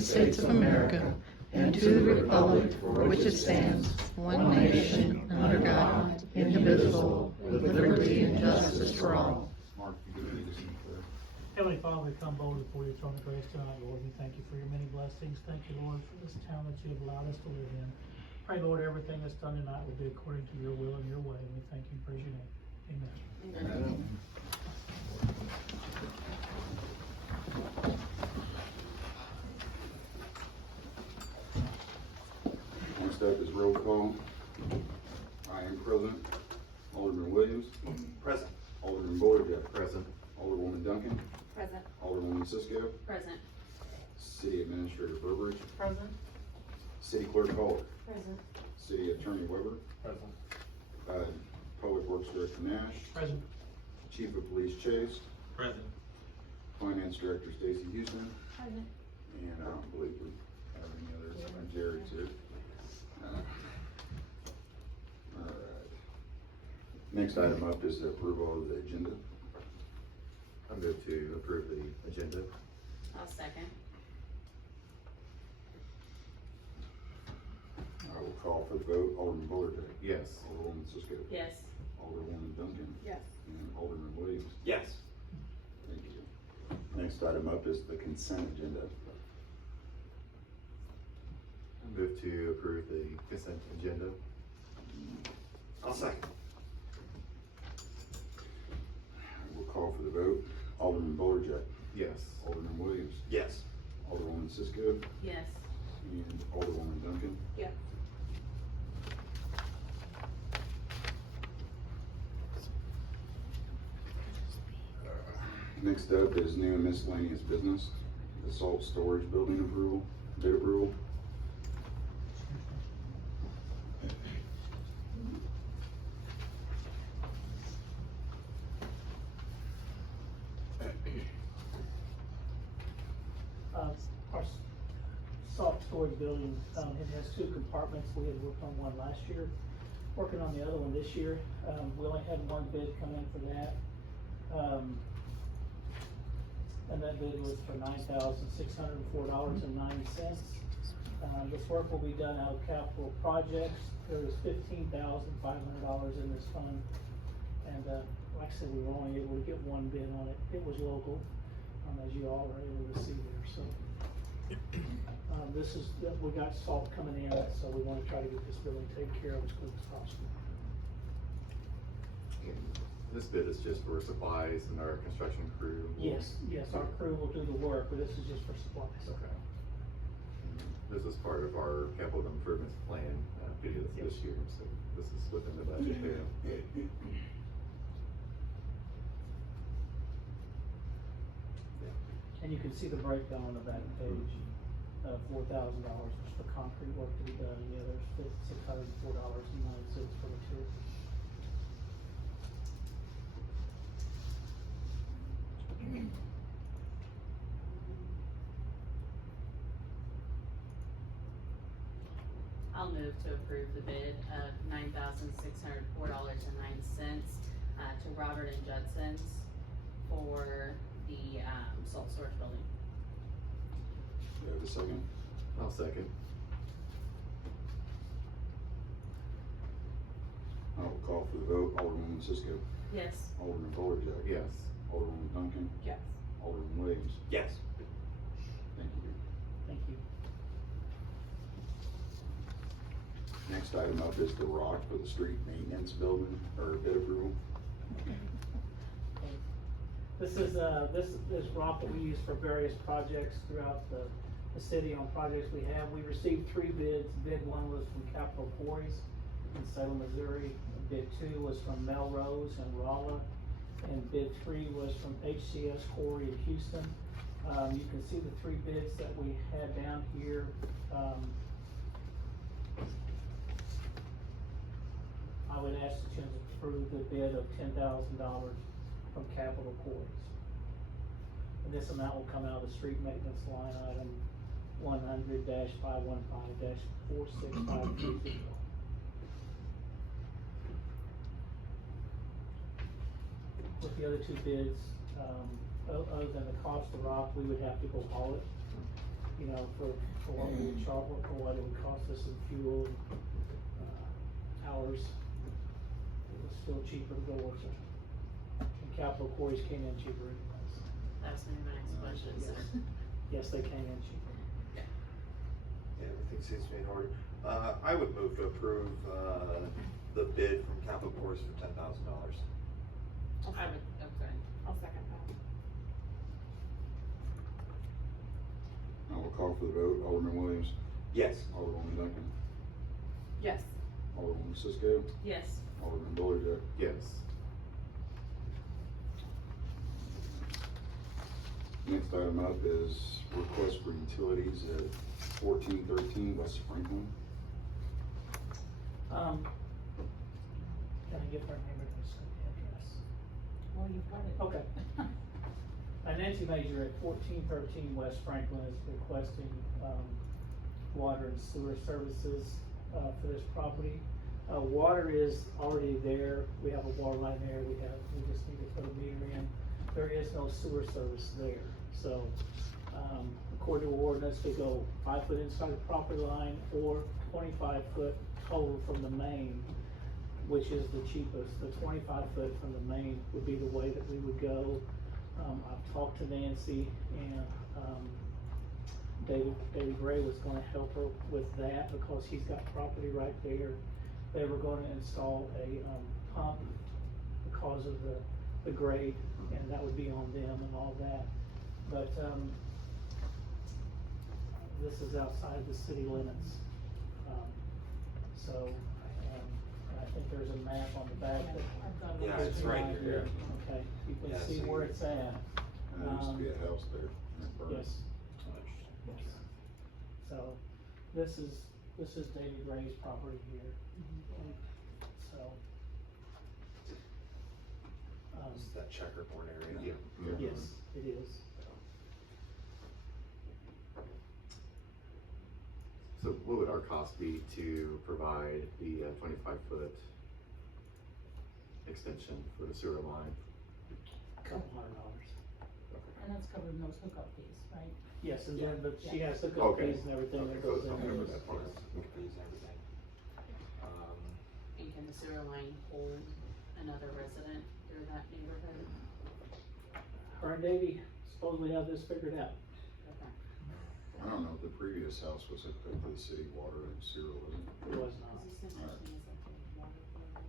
United States of America and to the republic for which it stands, one nation, under God, indivisible, with liberty and justice for all. Mark, if you could lead us in prayer. Heavenly Father, we come boldly before your throne of grace tonight, Lord. We thank you for your many blessings. Thank you, Lord, for this town that you have allowed us to live in. Pray, Lord, everything that's done tonight will be according to your will and your way. And we thank you and praise your name. Amen. Amen. Next up is roll call. I am present. Alderman Williams. Present. Alderman Boyd. Present. Alderwoman Duncan. Present. Alderwoman Cisco. Present. City Administrator Burbridge. Present. City Clerk Hall. Present. City Attorney Weber. Present. Public Works Director Nash. Present. Chief of Police Chase. Present. Finance Director Stacy Houston. Present. And I don't believe we have any others. Jerry too. All right. Next item up is the approval of the agenda. I move to approve the agenda. I'll second. I will call for the vote. Alderman Bullard. Yes. Alderwoman Cisco. Yes. Alderwoman Duncan. Yes. And Alderman Williams. Yes. Thank you. Next item up is the consent agenda. I move to approve the consent agenda. I'll second. I will call for the vote. Alderman Bullard. Yes. Alderman Williams. Yes. Alderwoman Cisco. Yes. And Alderwoman Duncan. Yes. Next up is new and miscellaneous business. The salt storage building approval, bid approval. Our salt storage building, it has two compartments. We had worked on one last year, working on the other one this year. We only had one bid come in for that. And that bid was for $9,604.09. This work will be done out of capital projects. There was $15,500 in this fund. And, like I said, we were only able to get one bid on it. It was local, as you all were able to see there, so. We got salt coming in, so we wanna try to get this building taken care of as quick as possible. This bid is just for supplies and our construction crew. Yes, our crew will do the work, but this is just for supplies. Okay. This is part of our capital improvements plan, this year, so this is within the budget there. And you can see the breakdown on the back page. $4,000 was for concrete work to be done, and the other is $604.09 for materials. I'll move to approve the bid of $9,604.09 to Robert and Judson's for the salt storage building. Do you have a second? I'll second. I will call for the vote. Alderwoman Cisco. Yes. Alderman Bullard. Yes. Alderwoman Duncan. Yes. Alderman Williams. Yes. Thank you. Thank you. Next item up is the rock for the street maintenance building, or bid approval. This is rock that we use for various projects throughout the city on projects we have. We received 3 bids. Bid 1 was from Capital Quarries in Salem, Missouri. Bid 2 was from Melrose and Rolla. And bid 3 was from HCS Quarry in Houston. You can see the 3 bids that we had down here. I would ask that you approve the bid of $10,000 from Capital Quarries. And this amount will come out of the street maintenance line item 100-515-46530. With the other 2 bids, other than the cost of rock, we would have to go haul it. you know, for what we would charge, for what it would cost us in fuel, hours. It was still cheaper to go with it. And capital quarries came in cheaper anyways. That was gonna be my next question, so. Yes, they came in cheaper. Yeah, everything seems to be in order. I would move to approve, the bid from Capital Corps for $10,000. I would, okay. I'll second that. I will call for the vote. Alderman Williams, Yes. Alderwoman Duncan, Yes. Alderwoman Cisco, Yes. Alderman Boyd. Yes. Next item up is request for utilities at 1413 West Franklin. Can I give her name and address? Well, you've got it. Okay. Nancy Major at 1413 West Franklin is requesting, water and sewer services, for this property. Water is already there, we have a water line there, we just need to put a meter in. There is no sewer service there, so, according to ordinance, they go 5 foot inside the property line or 25 foot total from the main, which is the cheapest. The 25 foot from the main would be the way that we would go. I've talked to Nancy and, David Gray was gonna help her with that because he's got property right there. They were gonna install a, pump because of the grade, and that would be on them and all that. But, this is outside the city limits. So, I think there's a map on the back that. I've got it. Yeah, it's right here. Okay, you Yeah, can see so where you- it's at. And there used to be a house there. and it burned. Yes. Yes. So, this is David Ray's property here. So. This is that checkerboard area. Yeah. Yes, it is. So what would our cost be to provide the 25-foot extension for the sewer line? $200. And that's covering those hookup fees, right? Yes, and then, but she Yeah. has hookup Okay. fees and everything Okay, that so goes it's in not there. covered that part. Fees, everything. And can the sewer line hold another resident through that neighborhood? Her and Davey supposedly have this figured out. Okay. I don't know if the previous house was hooked up to the city water and sewer, wasn't it? It was not. Is this interesting, is that the water flow?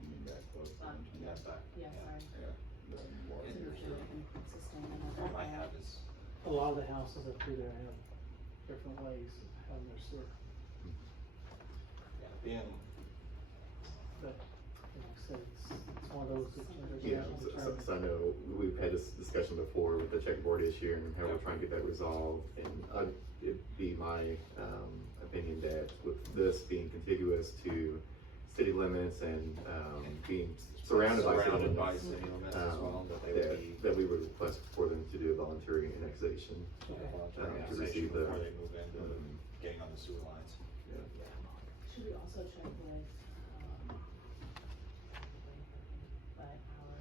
You mean back close? Yeah, back. Yeah, sorry. Yeah. the water. So you're sure it can sustain another. All I have is, A lot of the houses up through there have different ways of having their sewer, yeah, being, but, like I said, it's one of those that Yeah, you so I know we've had this discussion before with the checkboard issue and how we're trying to get that resolved. And it'd be my, opinion that with this being contiguous to city limits and, being surrounded by city surrounded by limits, city limits as well, that they would be. that we would request for them to do a voluntary annexation. Voluntary to annexation receive the- before they move into getting on the sewer lines. Should we also check with, but our,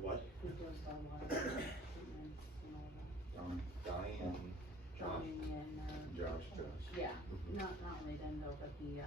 What? who does our water treatment and all that? Donnie and Josh? Johnny and, Josh, yeah, not only them though, but the,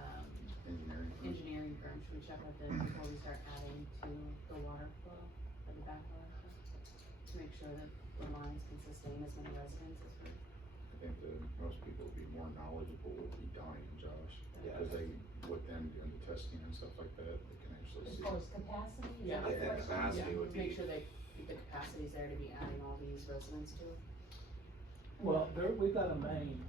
engineering. engineering firm, should we check with them before we start adding to the water flow, or the backflow? To make sure that the lines can sustain as many residents as we. I think that most people would be more knowledgeable would be Donnie and Josh. Yeah. Because they, with them doing the testing and stuff like that, they can actually As see. far as capacity, is Yeah. that Yeah, the question? capacity Yeah, would Make be, sure the capacity's there to be adding all these residents to it. Well, we've got a main,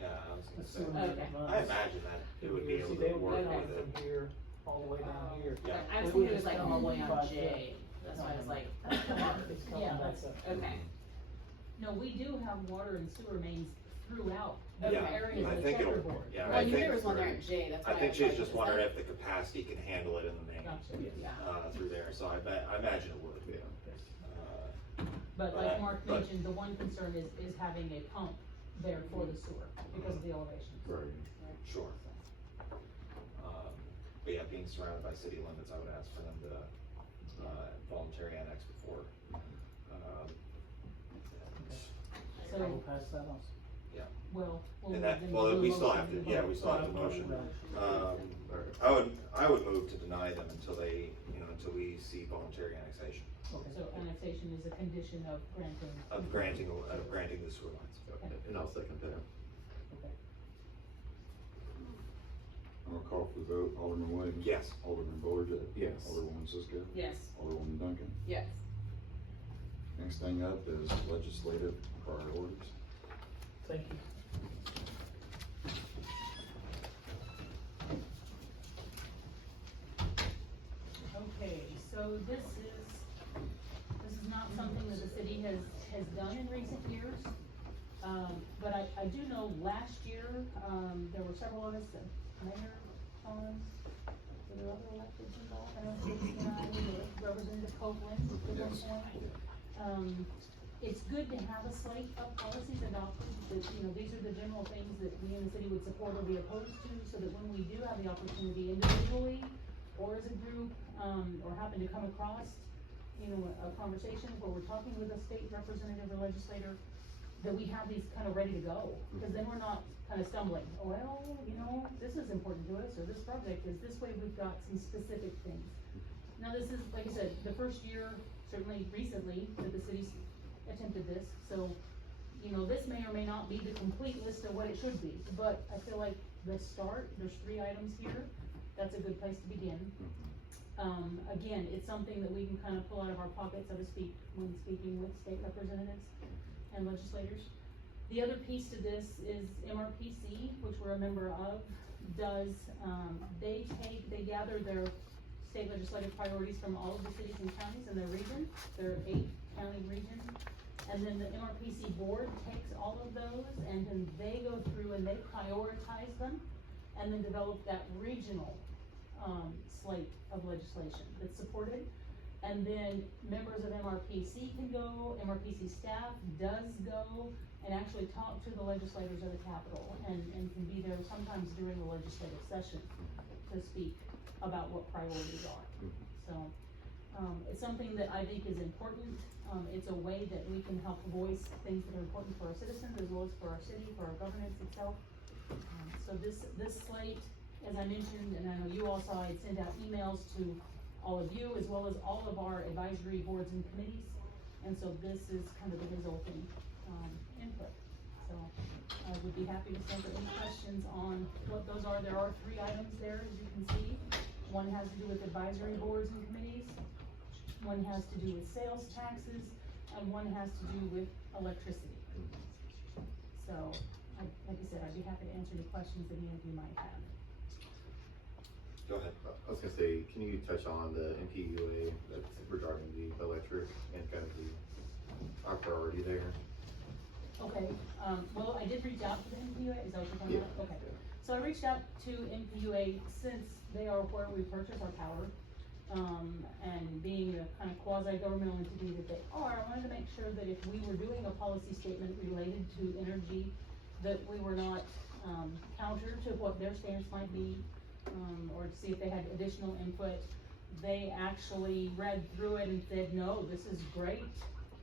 yeah, I was a gonna say, sewer main that Okay. runs. I imagine that it would be able See, they to would work run with it. from here all the way down here. Yeah. I was We thinking it was just like come all the way on 25 J, that's why I was like, It's coming Yeah, back that's- up. okay. No, we do have water and sewer mains throughout Okay. the areas I of the think it'll, checkerboard. yeah, Well, I you knew think, there was one there at J, that's why I think was she's like, just is wondering that- if the capacity can handle it in the main, Gotcha. Yeah. through there, so I imagine it would. Yeah. But But- like Mark but- mentioned, the one concern is having a pump there for the sewer because of the elevations. Right. Sure. But yeah, being surrounded by city limits, I would ask for them to, pass that on. Well, And that, then well, do a we still have motion. to, yeah, we still have to motion. I would move to deny them until they, until we see voluntary annexation, Okay. So annexation is a condition of granting. of granting the sewer lines. And I'll second that. Okay. I'm gonna call for the vote. Alderman Williams. Yes. Alderman Boyd. Yes. Alderwoman Cisco. Yes. Alderwoman Duncan. Yes. Next thing up is legislative priorities. Thank you. Okay, so this is not something that the city has done in recent years. But I do know last year, there were several of us, Mayor Collins, were there other electeds involved? I know Stacy and I, Representative Copeland at one point. It's good to have a slate of policies adopted that, these are the general things that we in the city would support or be opposed to, so that when we do have the opportunity individually or as a group, or happen to come across, a conversation where we're talking with a state representative or legislator, that we have these kind of ready to go, because then we're not kind of stumbling, well, this is important to us, or this project is this way, we've got some specific things. Now, this is, like I said, the first year, certainly recently, that the city's attempted this, so, this may or may not be the complete list of what it should be, but I feel like the start, there's 3 items here, that's a good place to begin. Again, it's something that we can kind of pull out of our pocket, so to speak, when speaking with state representatives and legislators. The other piece to this is MRPC, which we're a member of, they gather their state legislative priorities from all of the cities and counties in their region, their 8 county regions. And then the MRPC board takes all of those and then they go through and they prioritize them and then develop that regional slate of legislation that's supported. And then members of MRPC can go, MRPC staff does go and actually talk to the legislators of the Capitol and can be there sometimes during the legislative session to speak about what priorities are. So, it's something that I think is important. It's a way that we can help voice things that are important for our citizens as well as for our city, for our governance itself. So this slate, as I mentioned, and I know you all saw, I sent out emails to all of you as well as all of our advisory boards and committees. And so this is kind of the resulting, input. So I would be happy to answer any questions on what those are. There are 3 items there, as you can see. One has to do with advisory boards and committees. One has to do with sales taxes, and one has to do with electricity. So, like I said, I'd be happy to answer any questions that any of you might have. Go ahead. I was gonna say, can you touch on the MPUA that's regarding the electric and kind of our priority there? Okay, well, I did reach out to the MPUA, is that what you're talking about? Okay, so I reached out to MPUA since they are where we purchase our power. And being the kind of quasi-governmental entity that they are, I wanted to make sure that if we were doing a policy statement related to energy, that we were not, counter to what their stance might be, or to see if they had additional input. They actually read through it and said, no, this is great,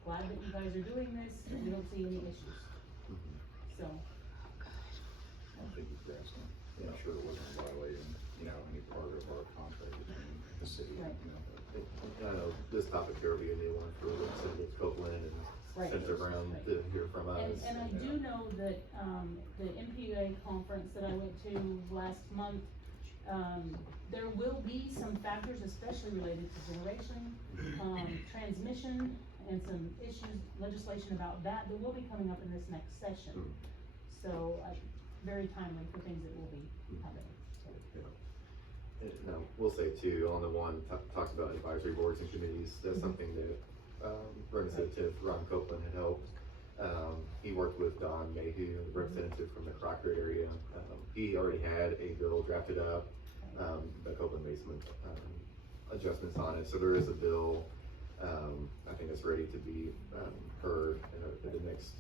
glad that you guys are doing this, we don't see any issues. So, I don't think you're asking. I'm sure it wasn't violating, any part of our contract between the city, Right. I know this topic here will be a new one for Representative Copeland Right. and Senator Brown Right. to hear from us. And I do know that, the MPUA conference that I went to last month, there will be some factors, especially related to generation, transmission, and some issues, legislation about that will be coming up in this next session. So, very timely for things that will be happening. No, we'll say too, on the one talks about advisory boards and committees, that's something that, Representative Ron Copeland had helped. He worked with Don Mayhew, the representative from the Crocker area. He already had a bill drafted up, but Copeland made some, adjustments on it, so there is a bill, I think that's ready to be, heard at the next,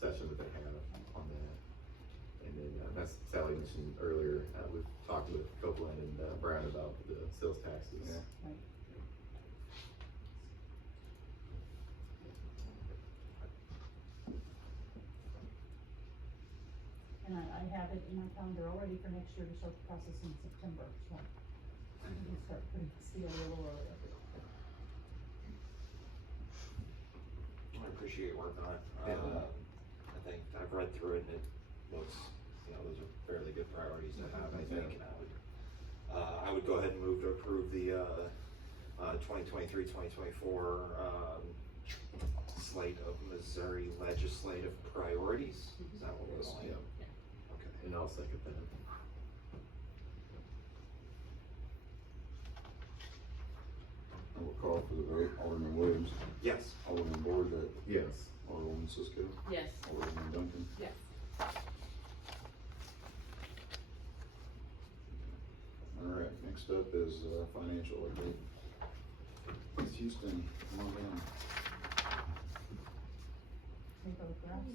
session that they have on that. And then, as Sally mentioned earlier, we've talked with Copeland and Brown about the sales taxes. Yeah. Right. have it in my calendar already for next year to start the process in September, so we can start putting this together a little earlier. I appreciate your work on it. Yeah. I think I've read through it and it looks, those are fairly good priorities to have, I think, and I would go ahead and move to approve the, 2023-2024 slate of Missouri legislative priorities. Is that what we're calling it? Yeah. Okay. And I'll second that. I will call for the vote. Alderman Williams, Yes. Alderman Boyd, Yes. Alderwoman Cisco, Yes. Alderman Duncan. Yes. All right, next up is financial update. Ms. Houston, come on down. Can you go with graphs?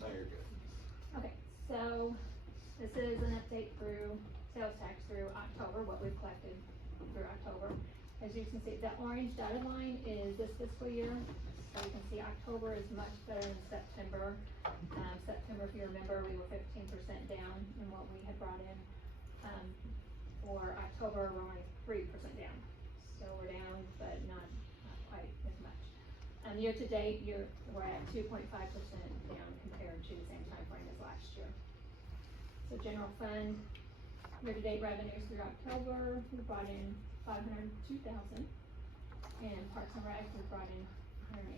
No, you're good. Okay, so this is an update through sales tax through October, what we've collected through October. As you can see, the orange dotted line is this fiscal year. So you can see October is much better than September. September, if you remember, we were 15% down in what we had brought in. For October, we're only 3% down. So we're down, but not quite as much. Year to date, we're at 2.5% down compared to the same time frame as last year. So general fund, year to date revenues through October, we brought in $502,000. And Parks and Rec, we brought in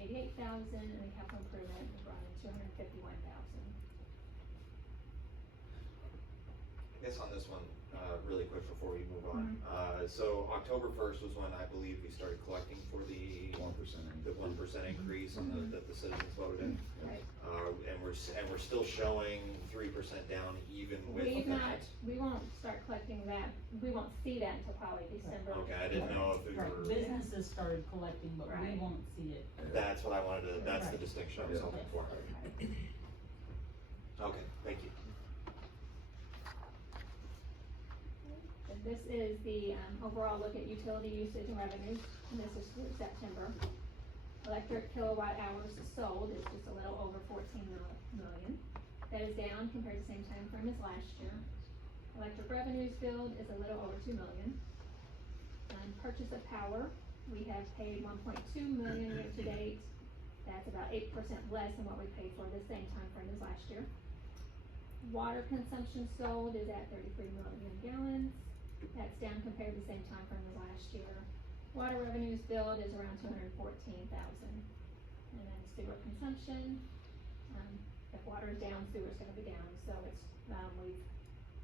$188,000, and the capital improvement, we brought in $251,000. I guess on this one, really quick before we move on. So October 1st was when I believe we started collecting for the 1%. the 1% increase on that the citizens voted in. Right. And we're still showing 3% down even with We've that. not, we won't start collecting that, we won't see that until probably December. Okay, I didn't know if we Right, were, businesses started collecting, but we Right. won't see it. that's what I wanted to, that's the Right. distinction I was Yeah. hoping for. Okay, thank you. And this is the, overall look at utility usage and revenues, and this is through September. Electric kilowatt hours sold is just a little over 14 million. That is down compared to the same time frame as last year. Electric revenues billed is a little over 2 million. Purchase of power, we have paid 1.2 million year to date. That's about 8% less than what we paid for the same time frame as last year. Water consumption sold is at 33 million gallons. That's down compared to the same time frame as last year. Water revenues billed is around 214,000. And then sewer consumption, if water is down, sewer is gonna be down, so it's, we've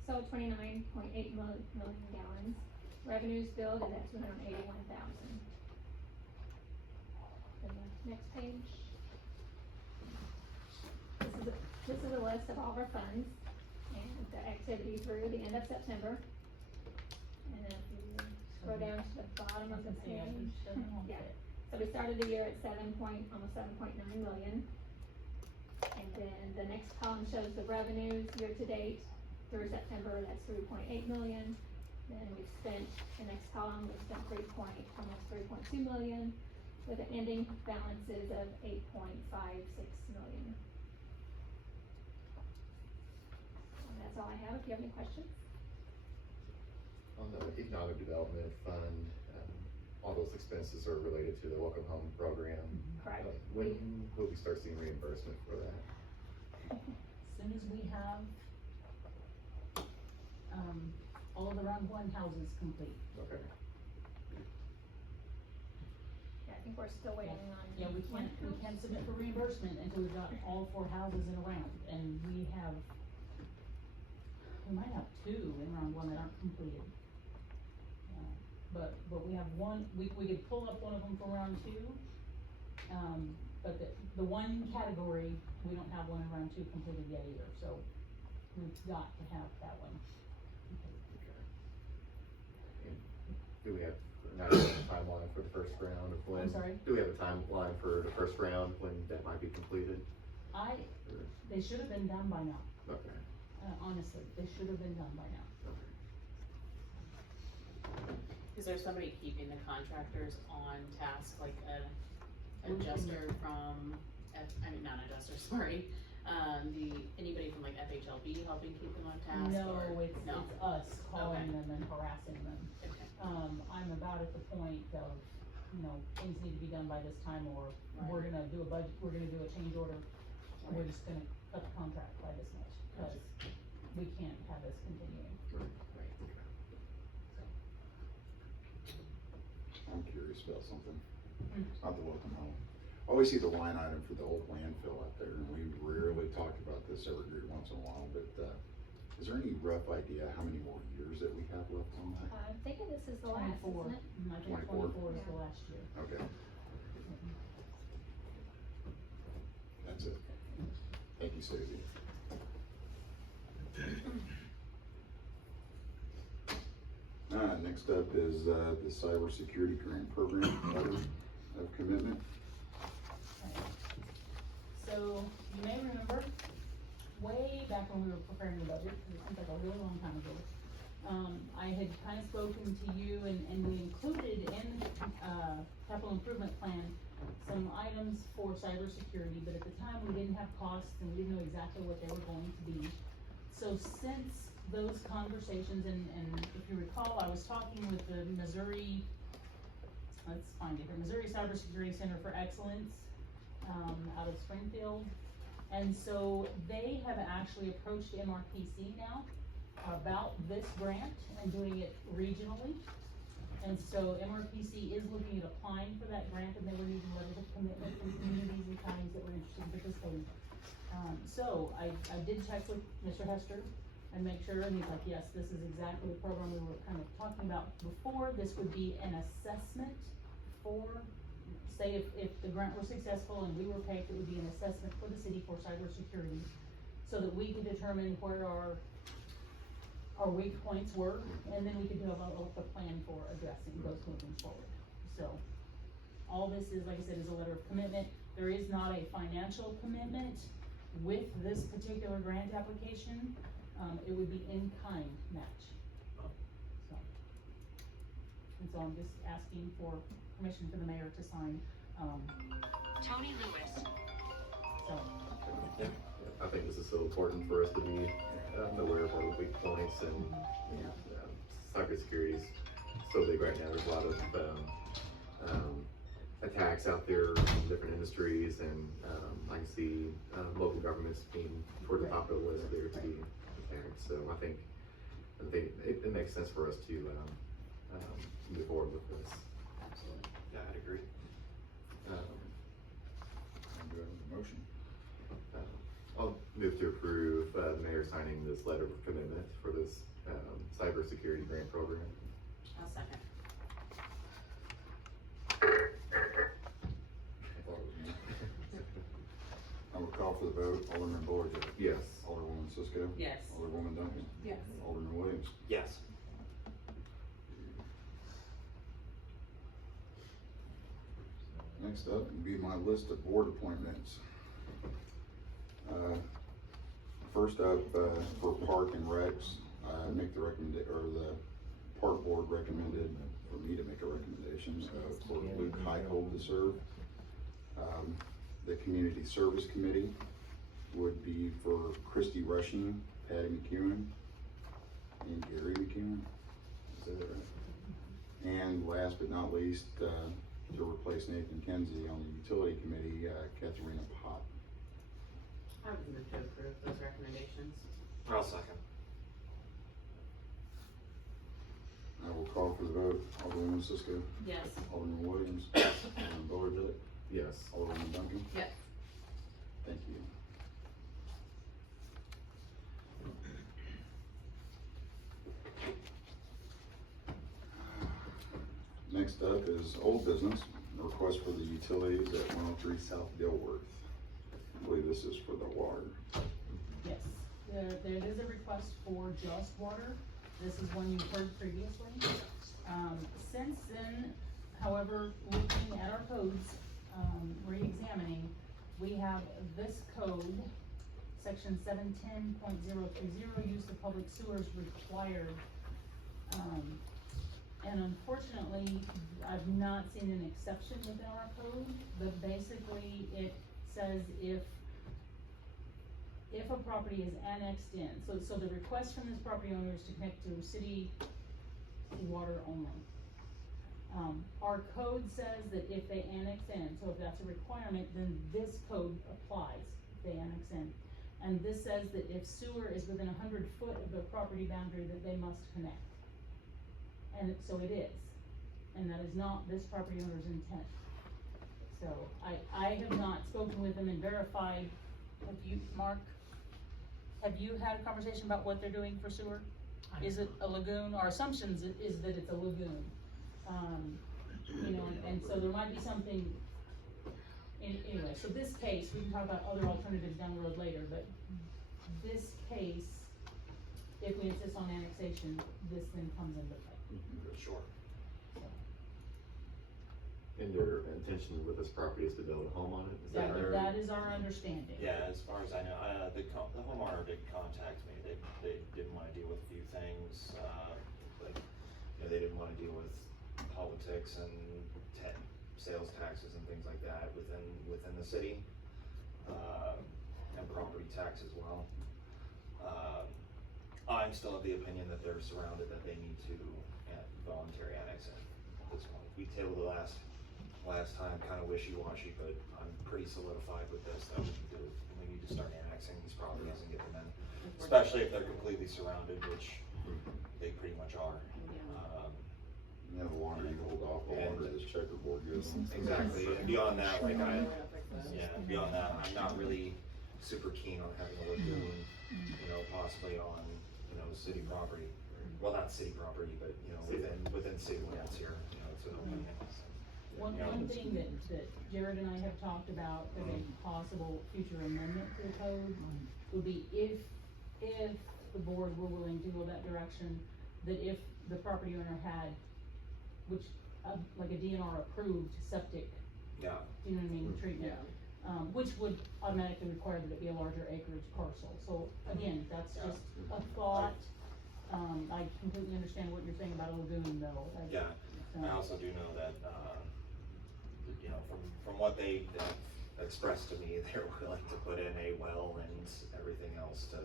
sold 29.8 million gallons. Revenues billed is at 281,000. And the next page. This is a list of all of our funds and the activity through the end of September. And then if you scroll down to the bottom of the page. Yeah, so we started the year at almost 7.9 million. And then the next column shows the revenues year to date through September, that's 3.8 million. Then we've spent, the next column, we've spent almost 3.2 million with an ending balances of 8.56 million. And that's all I have. If you have any questions. On the economic development fund, all those expenses are related to the welcome home program. Correct. When will we start seeing reimbursement for that? As soon as we have, all of the round one houses complete. Okay. Yeah, I think we're still waiting on. Yeah, we can't submit for reimbursement until we've got all 4 houses in a round, and we might have 2 in round one that aren't completed. But we have one, we could pull up one of them for round 2. But the one category, we don't have one in round 2 completed yet either, so we've got to have that one. And do we have not a timeline for the first round of when? I'm sorry? Do we have a timeline for the first round when that might be completed? They should have been done by now, Okay. honestly, they should have been done by now. Is there somebody keeping the contractors on task, like an adjuster from not adjusters, sorry, anybody from like FHLB helping keep them on task? No, or- it's No? us calling Okay. them and harassing them. Okay. I'm about at the point of, things need to be done by this time, or we're Right. gonna do a budget, we're gonna do a change order, and we're just gonna cut the contract by this much, because we can't have this continuing. Right. I'm curious about something. Hmm. It's not the welcome home. I always see the line item for the old landfill out there, and we rarely talk about this every once in a while, but, is there any rough idea how many more years that we have left on that? I'm thinking this is the last, 24, isn't it? I think 24? 24 is the last year. Okay, that's it. Thank you, Susie. Next up is, the cybersecurity grant program letter of commitment. So, you may remember, way back when we were preparing the budget, because it seems like a really long time ago, I had kind of spoken to you, and we included in, capital improvement plan, some items for cybersecurity, but at the time, we didn't have costs, and we didn't know exactly what they were going to be. So since those conversations, and if you recall, I was talking with the Missouri, let's find it here, Missouri Cybersecurity Center for Excellence, out of Springfield. And so they have actually approached MRPC now about this grant and doing it regionally. And so MRPC is looking at applying for that grant, and they were needing letters of commitment from communities and counties that were interested in participating. So I did check with Mr. Hester and make sure, and he's like, yes, this is exactly the program we were kind of talking about before. This would be an assessment for, say if the grant were successful and we were picked, it would be an assessment for the city for cybersecurity, so that we could determine where our weak points were, and then we could develop a plan for addressing those moving forward. So, all this is, like I said, is a letter of commitment. There is not a financial commitment with this particular grant application. It would be in-kind match. So, and so I'm just asking for permission for the mayor to sign, Tony Lewis. so. Yeah, I think this is so important for us to be aware of our weak points, and cybersecurity is so big right now. There's a lot of attacks out there in different industries, and I can see local governments being toward the top of the list there to be attacked. So I think it makes sense for us to move forward with this. Absolutely. Yeah, I'd agree. And do I have a motion? I'll move to approve the mayor signing this letter of commitment for this cybersecurity grant program. I'll second. I thought it was me. I will call for the vote. Alderman Boyd. Yes. Alderwoman Cisco. Yes. Alderwoman Duncan. Yes. Alderman Williams. Yes. Next up will be my list of board appointments. First up, for Park and Recs, make the the Park Board recommended for me to make a recommendation for Luke Heithold to serve. The Community Service Committee would be for Christy Rushing, Patty McEwen, and Gary McEwen. Is that right? And last but not least, to replace Nathan Kenzie on the Utility Committee, Katharina Pott. I would move to approve those recommendations. I'll second. I will call for the vote. Alderwoman Cisco. Yes. Alderman Williams. Alderman Boyd. Yes. Alderman Duncan. Yes. Thank you. Next up is old business, a request for the utilities at 103 South Dilworth. I believe this is for the water. Yes, there is a request for just water. This is one you've heard previously. Since then, however, looking at our codes, re-examining, we have this code, section 710.030, use of public sewers required. And unfortunately, I've not seen an exception within our code, but basically it says if a property is annexed in, so the request from this property owner is to connect to city water only. Our code says that if they annex in, so if that's a requirement, then this code applies if they annex in. And this says that if sewer is within 100 foot of the property boundary, that they must connect. And so it is, and that is not this property owner's intent. So I have not spoken with them and verified. Have you, Mark? Have you had a conversation about what they're doing for sewer? Is it a lagoon? Our assumptions is that it's a lagoon. You know, and so there might be something, anyway, so this case, we can talk about other alternatives down the road later, but this case, if we insist on annexation, this then comes into play. Sure. And their intention with this property is to build a home on it? Is that their? That is our understanding. Yeah, as far as I know, the homeowner did contact me, they didn't wanna deal with a few things, like, you know, they didn't wanna deal with politics and sales taxes and things like that within the city, and property tax as well. I'm still of the opinion that they're surrounded, that they need to voluntary annex in at this point. We tabled the last time, kinda wishy-washy, but I'm pretty solidified with this, that we need to start annexing these properties and get them in, especially if they're completely surrounded, which they pretty much are. You have a water you hold off, the water this checkerboard goes. Exactly, and beyond that, like beyond that, I'm not really super keen on having a lagoon, you know, possibly on, you know, city property. Well, not city property, but, you know, within city limits here, you know, it's an open. One thing that Jared and I have talked about as a possible future amendment to the code would be if the board were willing to go that direction, that if the property owner had, which, like a DNR approved septic, Yeah, do you know what I mean, treatment, which would automatically require that it be a larger acreage parcel. So again, that's just a thought. I completely understand what you're saying about a lagoon though. yeah, I also do know that, you know, from what they have expressed to me, they're willing to put in a well and everything else to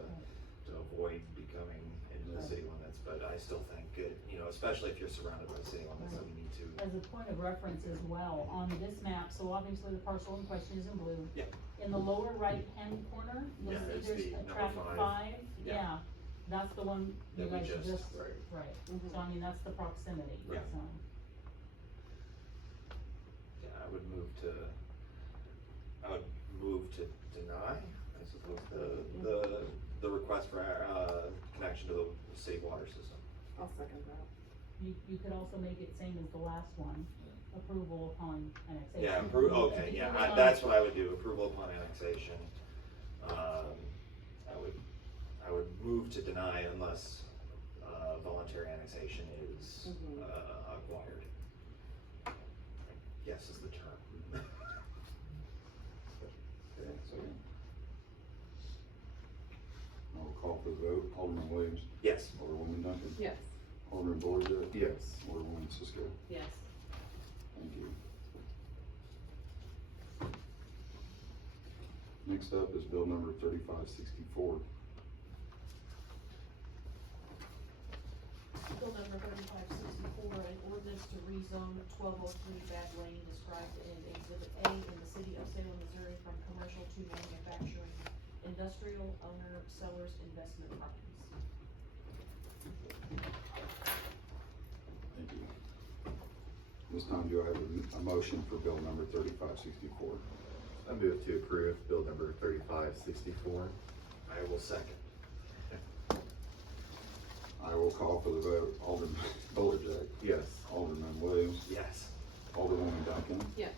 avoid becoming into the city limits, but I still think, you know, especially if you're surrounded by city limits, that we need to. As a point of reference as well, on this map, so obviously the parcel in question is in blue. Yeah. In the lower right-hand corner, you'll Yeah, see it's there's the a number track 5. 5, Yeah. yeah, that's the one you That we guys just- right, so I mean, that's the proximity, Yeah. so. Yeah, I would move to deny, I suppose, the request for, connection to the city water system. I'll second that. You could also make it same as the last one, approval upon annexation. Yeah, okay, yeah, Um, that's what I would do, approval upon annexation. I would move to deny unless, voluntary annexation is, acquired. Yes is the term. Okay, so. I'll call for the vote, Alderman Williams, Yes. Alderwoman Duncan, Yes. Alderman Boyd, Yes. Alderwoman Cisco. Yes. Thank you. Next up is bill number 3564. Bill number 3564, an ordinance to rezone 1203 Bad Lane described in Exhibit A in the city of Salem, Missouri from commercial to manufacturing, industrial, owner, sellers, investment properties. Thank you. This time, do I have a motion for bill number 3564? I move to approve bill number 3564. I will second. I will call for the vote, Alderman Boyd, Yes. Alderman Williams, Yes. Alderwoman Duncan, Yes.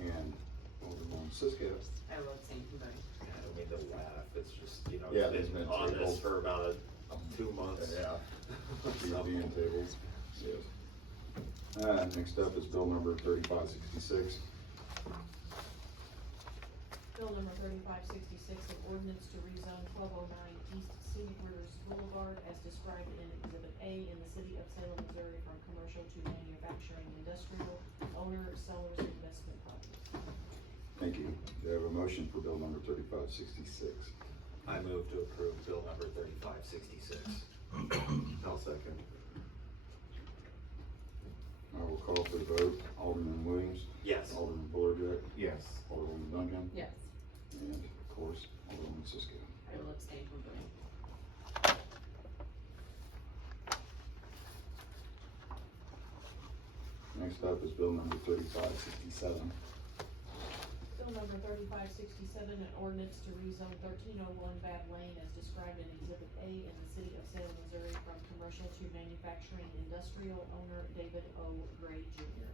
and Alderman Cisco. I will abstain from voting. I don't mean to laugh, it's just, you know, Yeah, it's it's been been on this tabled. for about 2 months. So- Being tables, yes. Next up is bill number 3566. Bill number 3566, an ordinance to rezone 1209 East Scenic Rivers Boulevard as described in Exhibit A in the city of Salem, Missouri from commercial to manufacturing, industrial, owner, sellers, investment properties. Thank you. Do I have a motion for bill number 3566? I move to approve bill number 3566. I'll second. I will call for the vote. Alderman Williams? Yes. Alderman Boyd? Yes. Alderwoman Duncan? Yes. And of course, Alderman Cisco. I will abstain from voting. Next up is bill number 3567. Bill number 3567, an ordinance to rezone 1301 Bad Lane as described in Exhibit A in the city of Salem, Missouri from commercial to manufacturing industrial, owner David O. Gray Jr.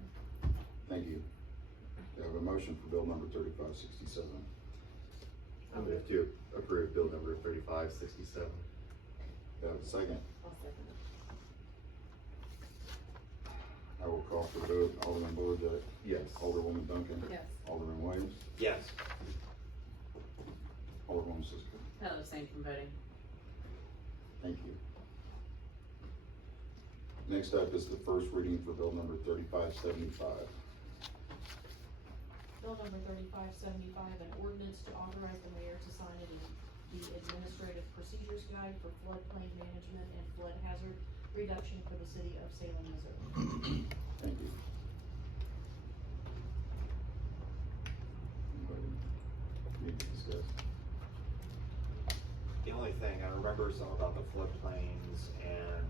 Thank you. Do I have a motion for bill number 3567? I move to approve bill number 3567. Do I have a second? I'll second it. I will call for the vote. Alderman Boyd? Yes. Alderwoman Duncan? Yes. Alderman Williams? Yes. Alderwoman Cisco. I will abstain from voting. Thank you. Next up is the first reading for bill number 3575. Bill number 3575, an ordinance to authorize the mayor to sign it in the Administrative Procedures Guide for floodplain management and flood hazard reduction for the city of Salem, Missouri. Thank you. Anybody need to discuss? The only thing, I remember some about the floodplains and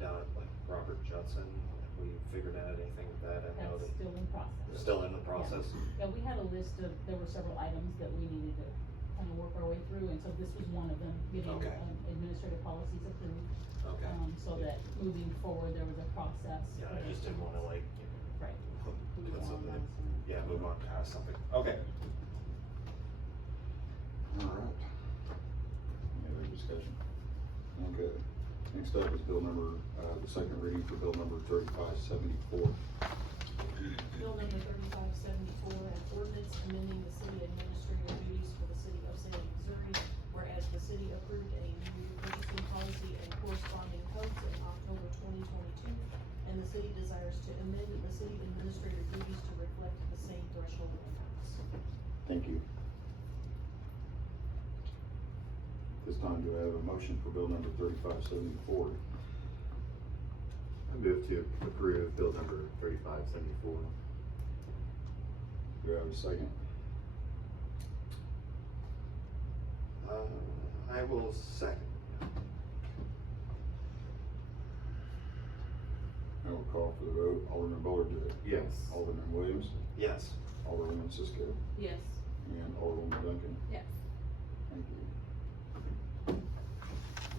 down at like Robert Judson, have we figured out anything with that? I know That's that still in process. still in the process. Yeah, we had a list of, there were several items that we needed to kind of work our way through, and so this was one of them, getting Okay. administrative policies approved. Okay. So that moving forward, there was a process. Yeah, for I just didn't wanna like, you know, Right. put Move on something, past them. yeah, move on past something. Okay. All right. Any other discussion? Okay. Next up is bill number, the second reading for bill number 3574. Bill number 3574, an ordinance amending the city administrative duties for the city of Salem, Missouri, whereas the city approved a new purchasing policy and corresponding codes in October 2022, and the city desires to amend the city administrative duties to reflect the same threshold amounts. Thank you. This time, do I have a motion for bill number 3574? I move to approve bill number 3574. Do I have a second? I will second. I will call for the vote. Alderman Boyd? Yes. Alderman Williams? Yes. Alderwoman Cisco? Yes. And Alderwoman Duncan? Yes. Thank you.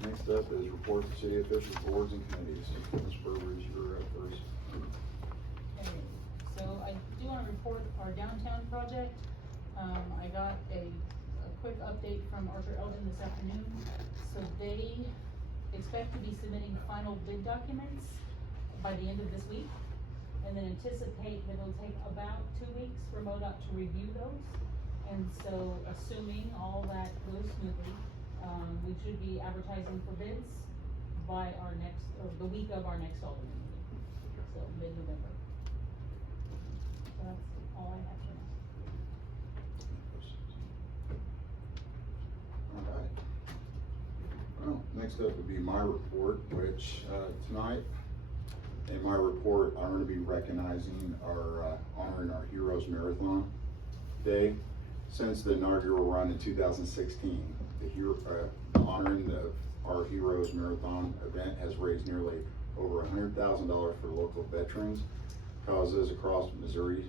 Next up is reports of city officials, boards, and committees. Ms. Burbridge, you're up first. Okay, so I do wanna report our downtown project. I got a quick update from Arthur Eldon this afternoon. So they expect to be submitting final bid documents by the end of this week. And then anticipate that it'll take about 2 weeks for MoDOT to review those. And so assuming all that goes smoothly, we should be advertising for bids by our next, or the week of our next Aldermen meeting, so mid-November. So that's all I have for now. All right. Well, next up would be my report, which, tonight, in my report, I'm gonna be recognizing honoring our Heroes Marathon Day. Since the inaugural run in 2016, honoring our Heroes Marathon event has raised nearly over $100,000 for local veterans causes across Missouri,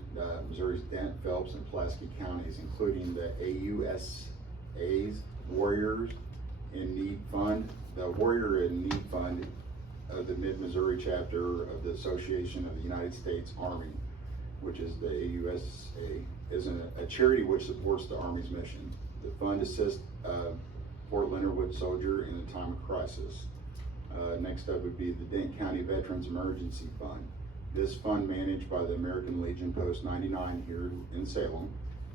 Missouri's Dent, Phelps, and Pulaski counties, including the AUSA's Warriors in Need Fund. The Warrior in Need Fund of the Mid-Missouri chapter of the Association of the United States Army, which is the AUSA, is a charity which supports the Army's mission. The fund assists Fort Leonard Wood soldier in a time of crisis. Next up would be the Dent County Veterans Emergency Fund. This fund, managed by the American Legion Post 99 here in Salem,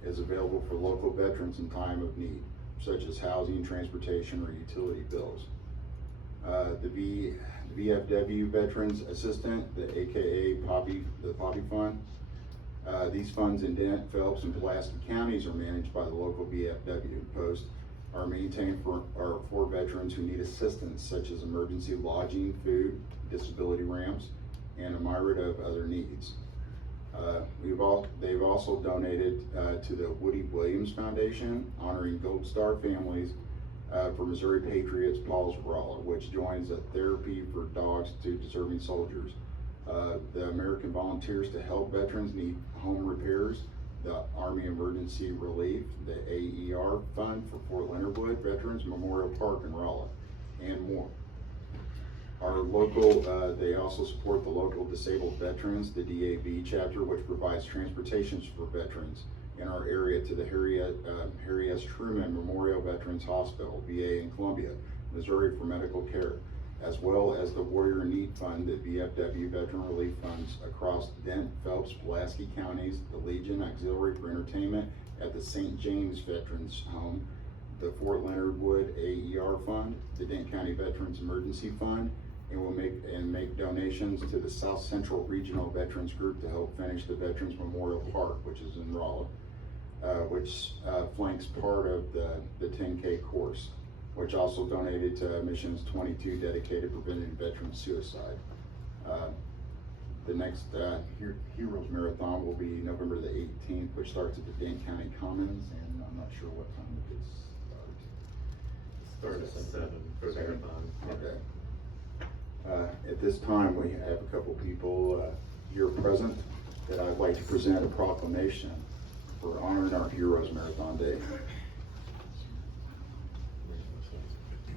is available for local veterans in time of need, such as housing, transportation, or utility bills. The VFW Veterans Assistant, the AKA the Poppy Fund, These funds in Dent, Phelps, and Pulaski counties are managed by the local VFW. Post are maintained for veterans who need assistance, such as emergency lodging, food, disability ramps, and a myriad of other needs. They've also donated to the Woody Williams Foundation, honoring Gold Star families for Missouri Patriots Paul's Rolla, which joins a therapy for dogs to deserving soldiers. The American Volunteers to Help Veterans Need Home Repairs, the Army Emergency Relief, the AER Fund for Fort Leonard Wood Veterans Memorial Park in Rolla, and more. Our local, they also support the local disabled veterans, the DAV chapter, which provides transportations for veterans in our area to the Harry S. Truman Memorial Veterans Hospital, VA in Columbia, Missouri for medical care, as well as the Warrior Need Fund, the VFW Veteran Relief Funds across Dent, Phelps, Pulaski counties, the Legion Auxiliary for Entertainment at the St. James Veterans Home, the Fort Leonard Wood AER Fund, the Dent County Veterans Emergency Fund, and will make donations to the South Central Regional Veterans Group to help finish the Veterans Memorial Park, which is in Rolla, which flanks part of the 10K course, which also donated to Missions 22 dedicated preventing veteran suicide. The next Heroes Marathon will be November the 18th, which starts at the Dane County Commons, and I'm not sure what time it Start at 7 for the marathon. Okay. At this time, we have a couple people here present that I'd like to present a proclamation for honoring our Heroes Marathon Day.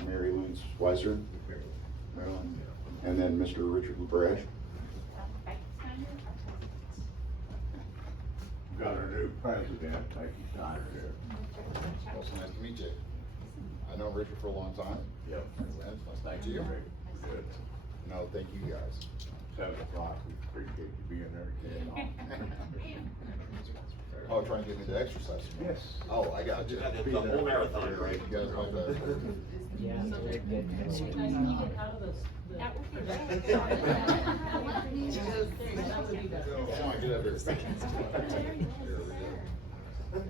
Mary Lynn Schweitzer, Maryland, and then Mr. Richard LaBreche. Got our new president, thank you, Steiner, here. Well, it's nice to meet you. I know Richard for a long time. Yep. It's nice to meet you. Good. No, thank you guys. 7 o'clock, we appreciate you being there. Oh, trying to get me to exercise. Yes. Oh, I got you. The whole marathon, right? You guys like that? Yeah. Nice to get out of this. That would be projected great. side. That would be better. Come on, get up here. There we Well,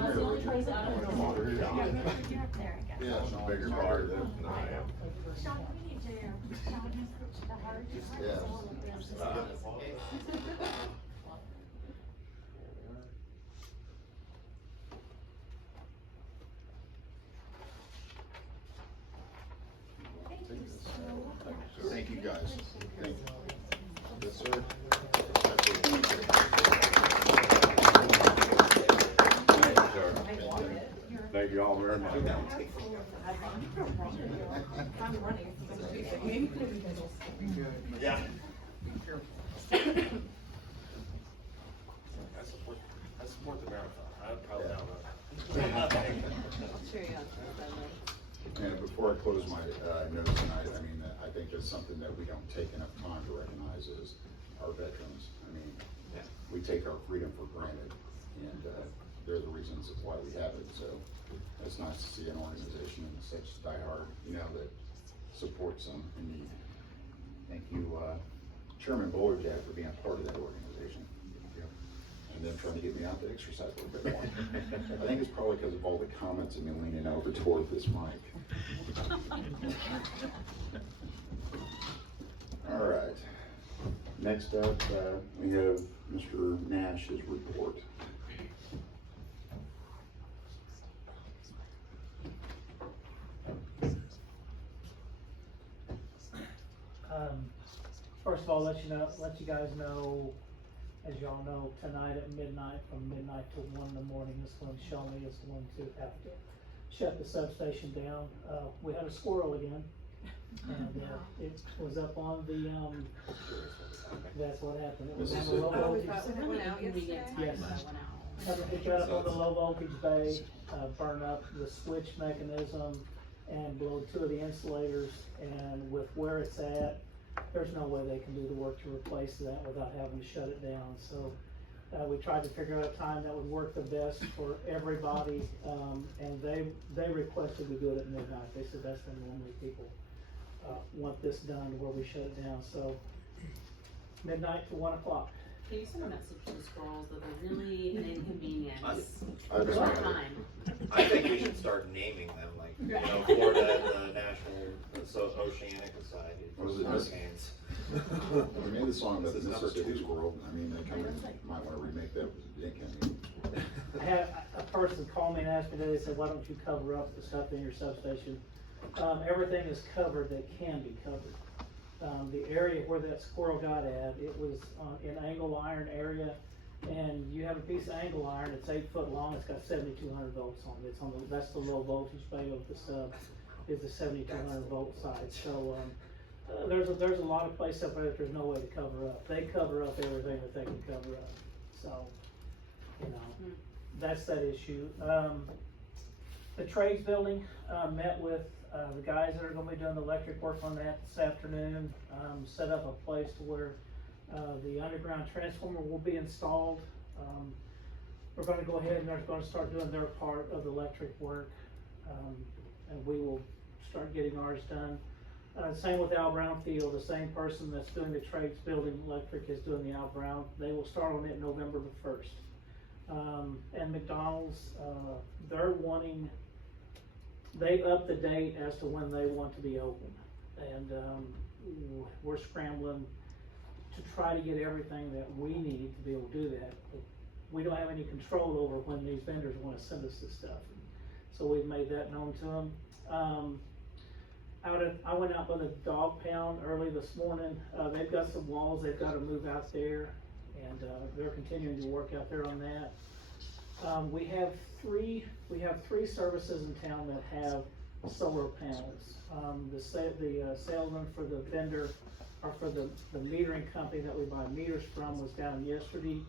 that's the only place out of the. Yeah, That's a bigger part of this than I am. Yes. Thank you, guys. Thank you. Yes, sir. Thank you all very much. Yeah. I support the marathon. I probably And before I close my notes tonight, I mean, I think it's something that we don't take enough time to recognize is our veterans. I mean, we take our freedom for granted, and they're the reasons why we have it. So it's nice to see an organization in such diehard, that supports them in need. Thank you, Chairman Bullerjack, for being a part of that organization. And then trying to get me out to exercise a little bit more. I think it's probably because of all the comments and me leaning over toward this mic. All right. Next up, we have Mr. Nash's report. First of all, let you guys know, as y'all know, tonight at midnight, from midnight to 1 in the morning, this one, Shelby is going to have to shut the substation down. We had a squirrel again, and it was up on the, that's what happened. It was on the low voltage. Yes. It got up on the low voltage bay, burn up the switch mechanism, and blow 2 of the insulators, and with where it's at, there's no way they can do the work to replace that without having to shut it down. So we tried to figure out a time that would work the best for everybody, and they requested we do it at midnight. They said that's when normally people want this done, where we shut it down. So midnight to 1 o'clock. Can you send a message to the squirrels that they're really an inconvenience I just- all the time? I think we should start naming them, like, you know, Florida, the National Oceanic Society. What was it? Hurricanes. We made the song about This is number Mississippi 2. World, I mean, they kind of might wanna remake that with Dick, I mean. I had a person call me and ask me today, they said, why don't you cover up the stuff in your substation? Everything is covered that can be covered. The area where that squirrel got at, it was, in angle iron area, and you have a piece of angle iron, it's 8 foot long, it's got 7,200 volts on it, it's on the, that's the low voltage bay of the sub, is the 7,200 volt side, so, there's a lot of places up there that there's no way to cover up, they cover up everything that they can cover up, so, you know, that's that issue. The trades building, met with, the guys that are gonna be doing the electric work on that this afternoon, set up a place to where, the underground transformer will be installed. We're gonna go ahead and they're gonna start doing their part of the electric work, and we will start getting ours done. Same with Al Brown Field, the same person that's doing the trades building electric is doing the Al Brown. They will start on it November the 1st. And McDonald's, they've upped the date as to when they want to be open. And, we're scrambling to try to get everything that we need to be able to do that. But we don't have any control over when these vendors wanna send us this stuff. So we've made that known to them. I went out by the dog pound early this morning. They've got some walls they've gotta move out there, and, they're continuing to work out there on that. We have three services in town that have solar panels. The salesman for the vendor, or for the metering company that we buy meters from was down yesterday.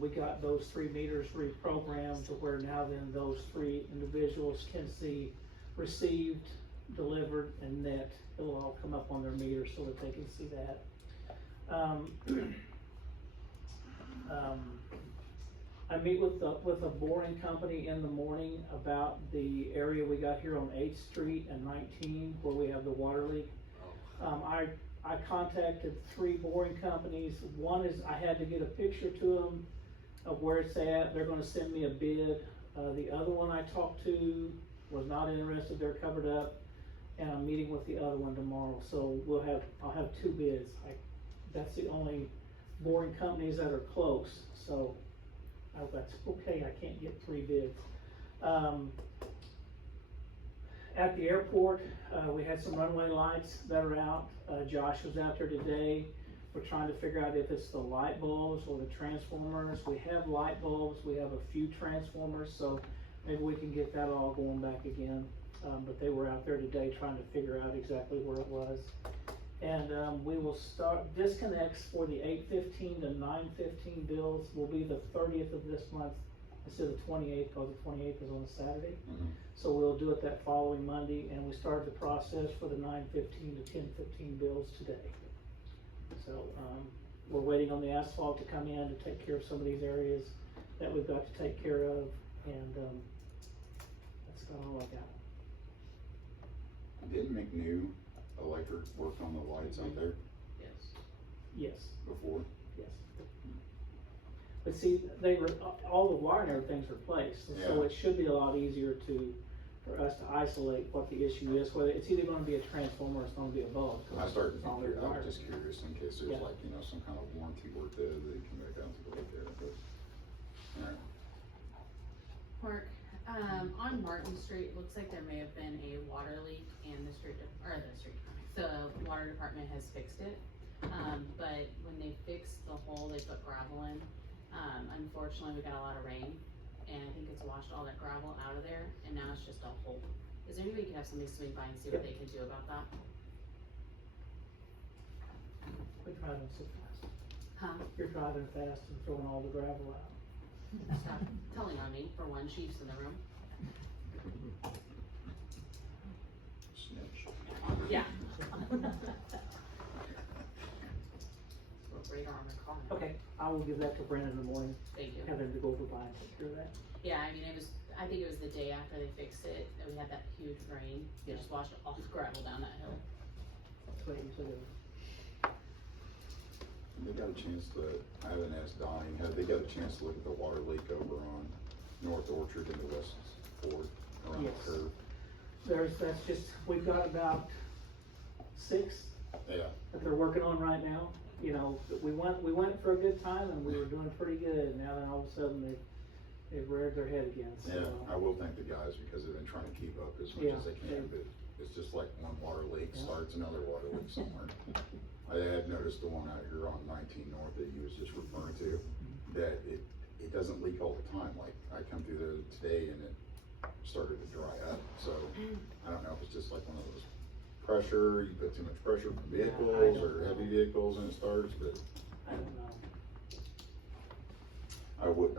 We got those 3 meters reprogrammed to where now then those 3 individuals can see received, delivered, and net. It'll all come up on their meter so that they can see that. I meet with a boring company in the morning about the area we got here on 8th Street and 19 where we have the water leak. I contacted 3 boring companies. One is, I had to get a picture to them of where it's at. They're gonna send me a bid. The other one I talked to was not interested, they're covered up. And I'm meeting with the other one tomorrow, so I'll have 2 bids. That's the only boring companies that are close, so that's okay, I can't get 3 bids. At the airport, we had some runway lights that are out. Josh was out there today. We're trying to figure out if it's the light bulbs or the transformers. We have light bulbs, we have a few transformers, so maybe we can get that all going back again. But they were out there today trying to figure out exactly where it was. And we will start, disconnects for the 8/15 to 9/15 bills will be the 30th of this month instead of the 28th, because the 28th is on a Saturday. So we'll do it that following Monday, and we started the process for the 9/15 to 10/15 bills today. So, we're waiting on the asphalt to come in to take care of some of these areas that we've got to take care of, and, that's about all I got. Didn't McNew Electric work on the lights out there Yes. before? Yes. But see, all the wire and everything's replaced, so Yeah. it should be a lot easier for us to isolate what the issue is, whether it's either gonna be a transformer or it's gonna be a bulb. I started It's all thinking, I wired. was just curious in case Yeah. there's like, some kind of warranty work there that you can make out to go right there, but, alright. Mark, on Martin Street, it looks like there may have been a water leak and the water department has fixed it. But when they fixed the hole, they put gravel in. Unfortunately, we got a lot of rain and I think it's washed all that gravel out of there and now it's just a hole. Is there any way you could have somebody swing by and see what they can do about that? Quit driving so fast. Huh? You're driving fast and throwing all the gravel out. Stop telling on me, for one, chief's in the room. Snitch. Yeah. Radar on my car now. Okay, I will give that to Brandon in the morning, Thank you. have him to go over by and take care of that. Yeah, I mean, I think it was the day after they fixed it, that we had that huge rain. It just washed all the gravel down that hill. That's what he said. They got a chance to, I haven't asked Donnie, have they got a chance to look at the water leak over on North Orchard and the West Ford around Yes. the curve? That's just, we've got about 6 Yeah, that they're working on right now. You know, we went for a good time and we were doing pretty good, and now then all of a sudden they've reared their head again, so. yeah, I will thank the guys because they've been trying to keep up as much Yeah, as they can, but it's just like one water leak starts another water leak somewhere. I had noticed the one out here on 19 North that you was just referring to, that it doesn't leak all the time. Like, I come through there today and it started to dry up, so I don't know if it's just like one of those pressure, you put too much pressure from vehicles or heavy vehicles and it starts, but I don't know.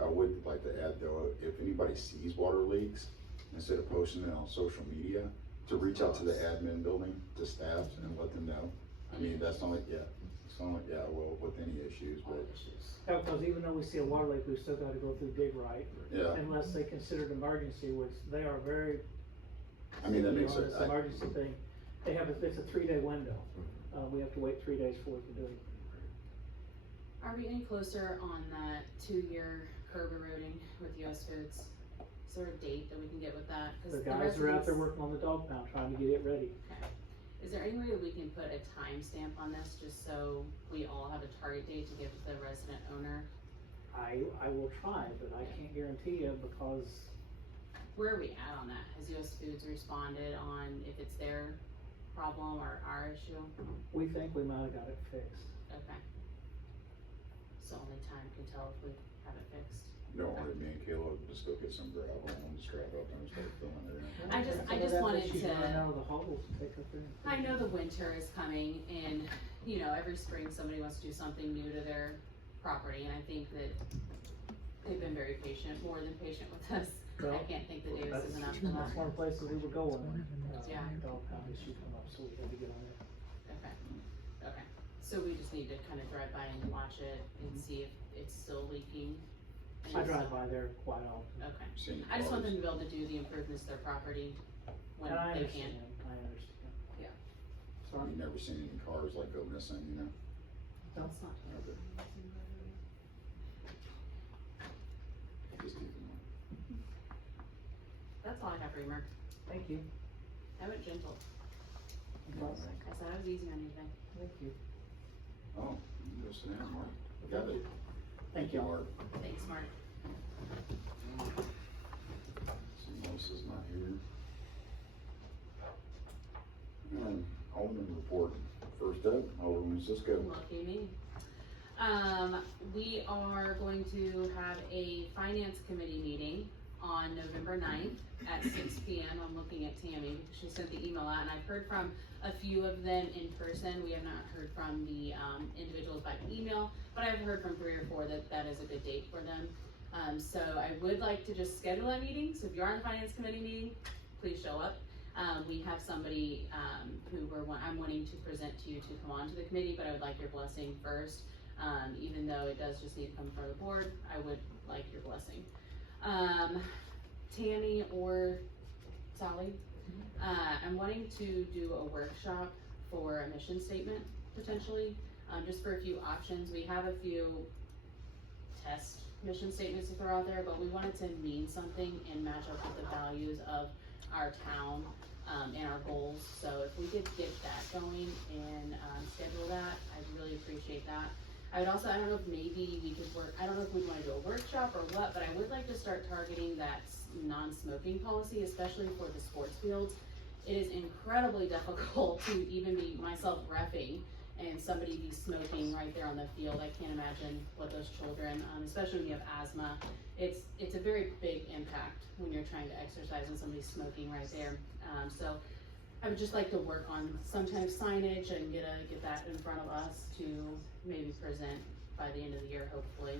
I would like to add though, if anybody sees water leaks, instead of posting it on social media, to reach out to the admin building, to staff and let them know. I mean, that's not like, well, with any issues, but Yeah, because even though we see a water leak, we still gotta go through dig right. yeah, Unless they consider it emergency, which they are very, I mean, that makes on it, this emergency thing. They have, it's a 3-day window. We have to wait 3 days for it to do it. Are we any closer on that 2-year curb eroding with US Foods? Is there a date that we can get with that? 'Cause The guys are out there residents- working on the dog pound, trying to get it ready. Okay. Is there any way that we can put a timestamp on this, just so we all have a target date to give the resident owner? I will try, but I can't guarantee you because Where are we at on that? Has US Foods responded on if it's their problem or our issue? we think we might have got it fixed. Okay. So only time can tell if we have it fixed. don't worry, me and Caleb just go get some gravel and just grab up and start filling it in. I just Some of that wanted she's to- running out of the holes to take up there. I know the winter is coming and, you know, every spring somebody wants to do something new to their property, and I think that they've been very patient, more than patient with us. I Well, can't think the days is enough for That's them. one of the places we were going when, Yeah. dog pound issue come up, so we had to get on it. Okay, so we just need to kind of drive by and watch it and see if it's still leaking. And I if drive so- by there quite often. Okay, Seen I just want them cars. to be able to do the improvements to their property when And I they understand, can. I understand. Yeah. So You've never seen any cars like go missing, you know? That's not. Okay. Just even That's all I have for you, Mark. thank you. I went gentle. Well, I said I was easy on you today. Thank you. Oh, you can go sit down, Mark. Got it. Thank you. Mark. Thanks, Mark. See, Melissa's not here. Alderman report. First up, Alderman Cisco. Lucky me. We are going to have a finance committee meeting on November 9th at 6 p.m. I'm looking at Tammy, because she sent the email out, and I've heard from a few of them in person. We have not heard from the individuals by email, but I've heard from 3 or 4 that is a good date for them. So I would like to just schedule that meeting, so if you are in the finance committee meeting, please show up. We have somebody I'm wanting to present to you to come on to the committee, but I would like your blessing first. Even though it does just need to come from the board, I would like your blessing. Tammy or Sally, I'm wanting to do a workshop for a mission statement, potentially, just for a few options. We have a few test mission statements to throw out there, but we want it to mean something and match up with the values of our town, and our goals. So if we could get that going and, schedule that, I'd really appreciate that. I would also, I don't know if maybe we could I don't know if we wanna do a workshop or what, but I would like to start targeting that non-smoking policy, especially for the sports fields. It is incredibly difficult to even be myself reffing and somebody be smoking right there on the field. I can't imagine what those children, especially when you have asthma, it's a very big impact when you're trying to exercise and somebody's smoking right there. So I would just like to work on sometimes signage and get that in front of us to maybe present by the end of the year, hopefully.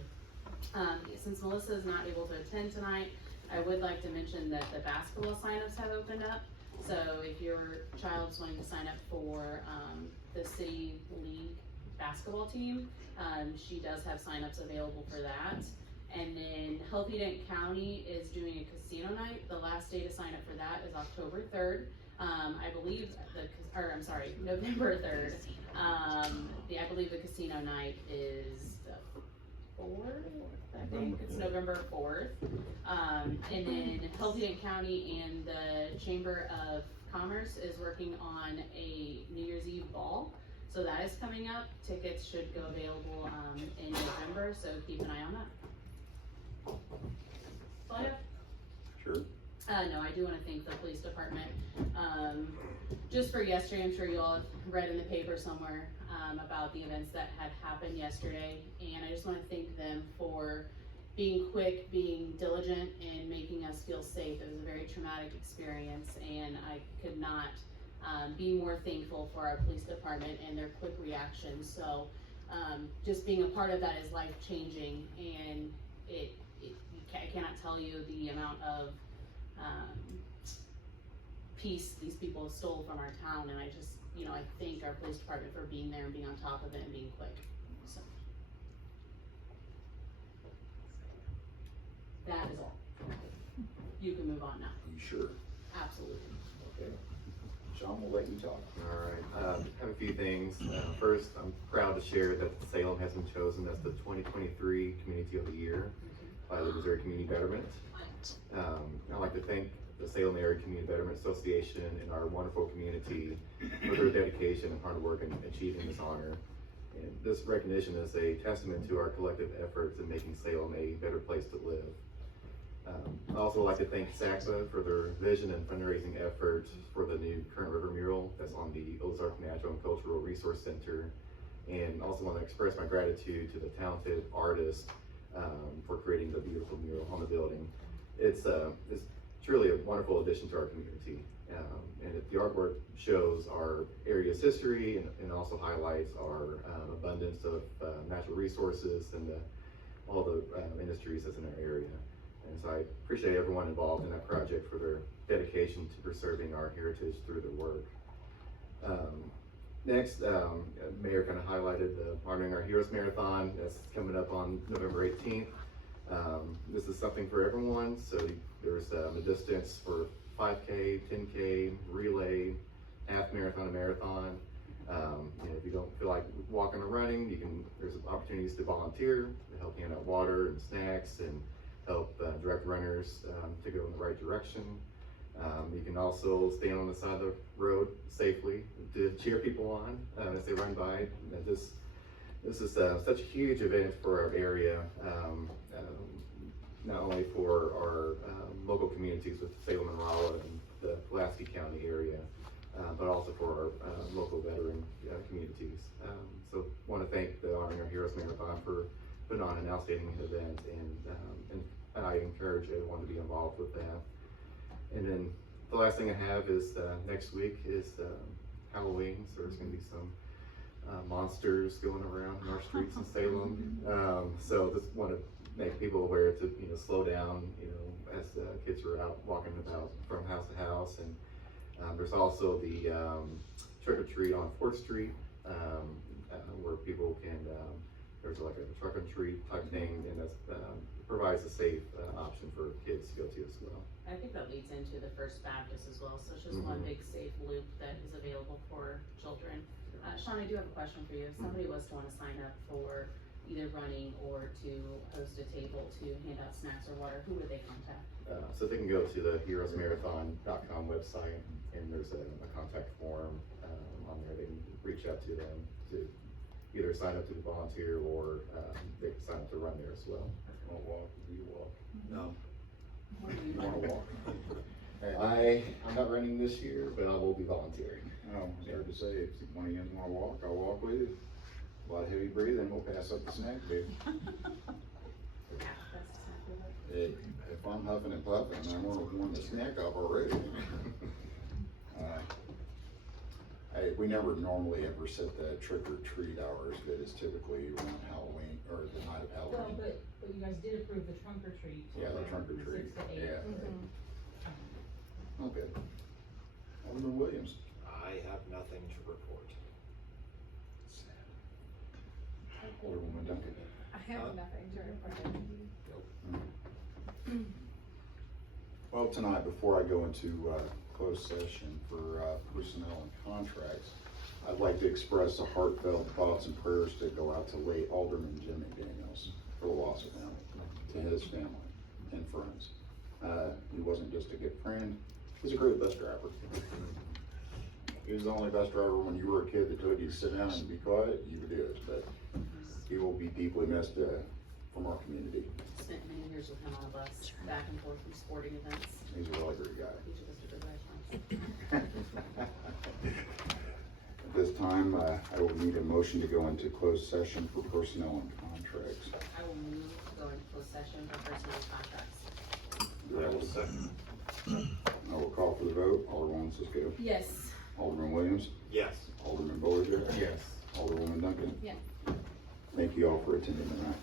Since Melissa is not able to attend tonight, I would like to mention that the basketball signups have opened up. So if your child's wanting to sign up for the city league basketball team, she does have signups available for that. And then Healthy Dent County is doing a casino night. The last day to sign up for that is October 3rd. I believe November 3rd. I believe the casino night is the 4th, I think, it's November 4th. And then Helena County and the Chamber of Commerce is working on a New Year's Eve ball. So that is coming up. Tickets should go available, in November, so keep an eye on that. That's all I have. Sure. No, I do wanna thank the police department, just for yesterday. I'm sure you all have read in the paper somewhere, about the events that had happened yesterday, and I just wanna thank them for being quick, being diligent, and making us feel safe. It was a very traumatic experience, and I could not, be more thankful for our police department and their quick reaction. So, just being a part of that is life-changing, and I cannot tell you the amount of peace these people stole from our town, and I just, I thank our police department for being there and being on top of it and being quick, so. That is all. You can move on now, You sure? absolutely. Okay. Sean, we'll let you talk. Alright, have a few things. First, I'm proud to share that Salem has been chosen as the 2023 Community of the Year by the Missouri Community Betterment. I'd like to thank the Salem Area Community Betterment Association and our wonderful community for their dedication and hard work in achieving this honor. And this recognition is a testament to our collective efforts in making Salem a better place to live. I'd also like to thank SACPA for their vision and fundraising efforts for the new Current River mural that's on the Ozark Natural and Cultural Resource Center. And also want to express my gratitude to the talented artists for creating the beautiful mural on the building. It's truly a wonderful addition to our community. And the artwork shows our area's history and also highlights our abundance of natural resources and all the industries that's in our area. And so I appreciate everyone involved in that project for their dedication to preserving our heritage through their work. Next, Mayor kind of highlighted the Honoring Our Heroes Marathon that's coming up on November 18th. This is something for everyone, so there's a distance for 5K, 10K, relay, half marathon, and marathon. If you don't feel like walking or running, there's opportunities to volunteer, to help hand out water and snacks, and help direct runners to go in the right direction. You can also stand on the side of the road safely to cheer people on as they run by. This is such a huge event for our area, not only for our local communities with Salem and Rolla and the Pulaski County area, but also for our local veteran communities. So want to thank the Honoring Our Heroes Marathon for putting on an outstanding event, and I encourage everyone to be involved with that. And then the last thing I have is next week is Halloween, so there's going to be some monsters going around in our streets in Salem. So just want to make people aware to slow down, as kids are out walking about from house to house. And there's also the trick or treat on 4th Street, where people can. There's like a truck and treat type thing, and that provides a safe option for kids to go to as well. I think that leads into the First Baptist as well, so it's just one big safe loop that is available for children. Sean, I do have a question for you. If somebody was to want to sign up for either running or to host a table to hand out snacks or water, who would they contact? So they can go to the heroesmarathon.com website, and there's a contact form on there. They can reach out to them to either sign up to volunteer or they can sign up to run there as well. You wanna walk? Do you walk? No. You wanna walk? I'm not running this year, but I will be volunteering. Oh, it's hard to say. If one of you wanna walk, I'll walk with you. A lot of heavy breathing, we'll pass up the snack, baby. If I'm huffing and puffing, I'm warming the snack up already. We never normally ever set the trick or treat hours, but it's typically around Halloween or the night of Well, Halloween. but you guys did approve the trunk or treat. Yeah, the trunk or treat, 6 to 8. yeah. Okay. Alderman Williams. I have nothing to report. Alderwoman Duncan. I have nothing to report. Well, tonight, before I go into closed session for personnel and contracts. I'd like to express a heartfelt thoughts and prayers to go out to late Alderman Jim McDaniels for the loss of him, to his family and friends. He wasn't just a good friend, he's a great bus driver. He was the only bus driver when you were a kid that told you to sit down and be quiet, you would do it, but he will be deeply missed from our community. Spent many years with him on a bus, back and forth from sporting events. He's a really great guy. He took us to good restaurants. At this time, I will need a motion to go into closed session for personnel and contracts. I will move to go into closed session for personnel contracts. Do I have a second? I will call for the vote. Alderwoman Cisco. Yes. Alderman Williams. Yes. Alderman Bozier. Yes. Alderwoman Duncan. Yes. Thank you all for attending tonight.